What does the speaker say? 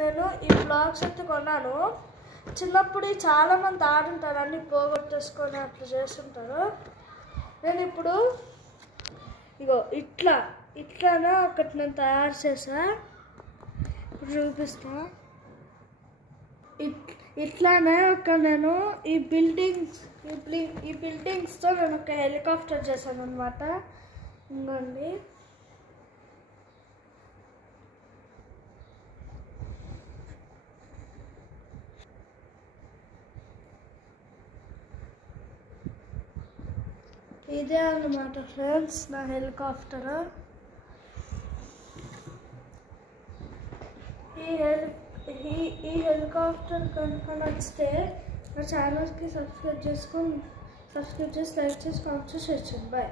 నేను ఈ బ్లాగ్స్ అయితే కొన్నాను. చిన్నప్పుడు చాలా మంది ఆడుంటారు, అన్ని పోగొట్టేసుకొని అట్లా చేస్తుంటారు. నేను ఇప్పుడు ఇగో ఇట్లానే ఒకటి నేను తయారు చేసా, ఇప్పుడు చూపిస్తా. ఇట్లానే నేను ఈ బిల్డింగ్స్తో నేను ఒక హెలికాప్టర్ చేశాను అనమాట. ఇంకోండి, ఇదే అన్నమాట ఫ్రెండ్స్ నా హెలికాప్టర్. ఈ హెలికాప్టర్ కనుక నచ్చితే నా ఛానల్కి సబ్స్క్రైబ్ చేసి లైక్ చేసి కామెంట్ చేసి షేర్ చేయండి. బాయ్.